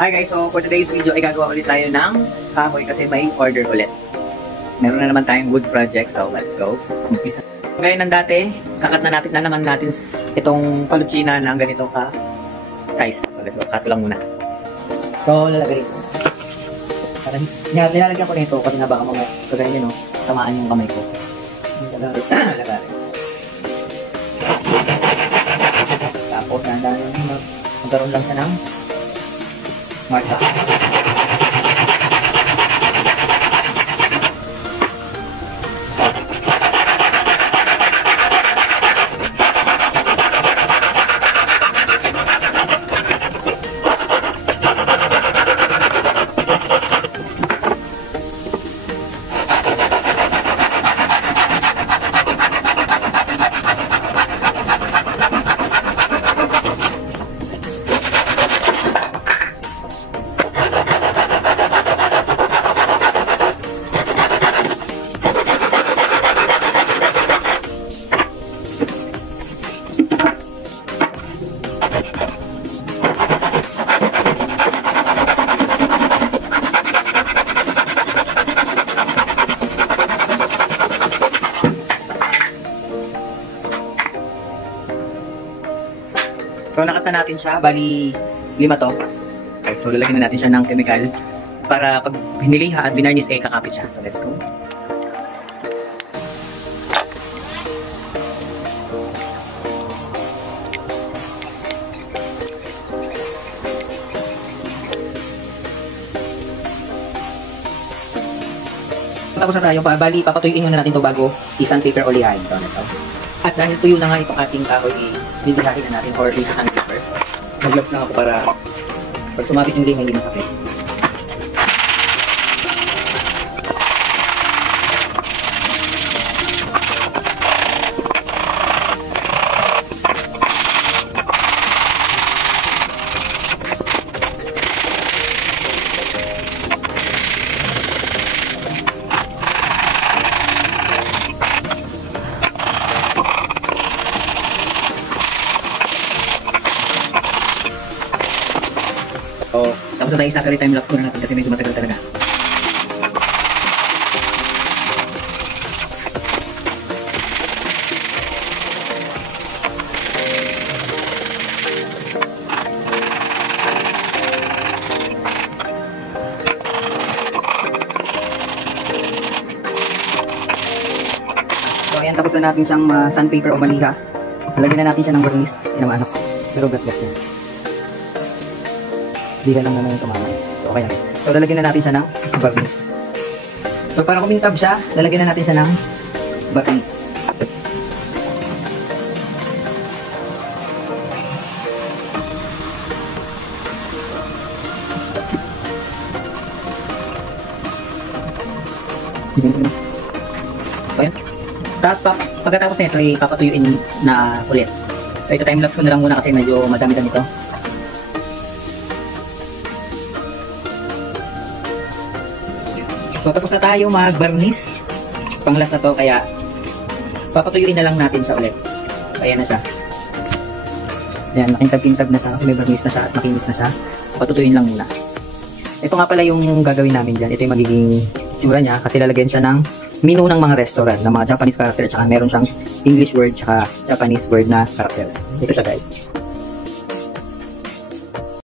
Hi guys, so for today's video ay gagawa ulit tayo ng kahoy kasi may order ulit. Meron na naman tayong wood project, so let's go. Umpisa. Gaya ng dati, kakat na naman natin itong palutsina ng ganito ka size. So let's go, kato lang muna. So lalagay ito. Nilalagyan ko nito kasi nga baka mga kagaya nyo, no? Tamaan yung kamay ko. Lalagay. Tapos nandang yung magkaroon lang siya ng marka. So nakata natin siya, bali 5 to. Okay, so lalagyan na natin siya ng chemical para pag hiniliha at binarnis ay kakapit siya. So let's go. Tapos na tayo, bali papatuyuin muna natin to bago i-sandpaper o lihain. So let's go. At dahil tuyo na nga itong ating kahoy, didilahin na natin or sa sandpaper. Mag-gloves lang ako para pag sumapit yung game, hindi masakit. So, tapos na tayo sa time lapse muna natin kasi medyo matagal talaga. So, ayan, tapos na natin siyang sandpaper o maniha. Lagyan na natin siya ng varnish. Yan ang ano, pero gas-gas niya. Hindi lang naman yung tumamay. So, okay lang. So, lalagyan na natin siya ng varnish. So, para kumintab siya, lalagyan na natin siya ng varnish. So, ayan. Tapos, pagkatapos na ito, ay papatuyuin na ulit. So, ito time-lapse ko na lang muna kasi medyo madami-dami ito. So, tapos na tayo mag-varnish. Pang-last na to, kaya papatuyuin na lang natin siya ulit. So, ayan na siya. Ayan, makintab-kintab na siya kasi may varnish na siya at makinis na siya. Patutuyuin lang muna. Ito nga pala yung gagawin namin dyan. Ito yung magiging tsura niya kasi lalagyan siya ng menu ng mga restaurant, ng mga Japanese characters. Tsaka meron siyang English word tsaka Japanese word na characters. Ito siya, guys.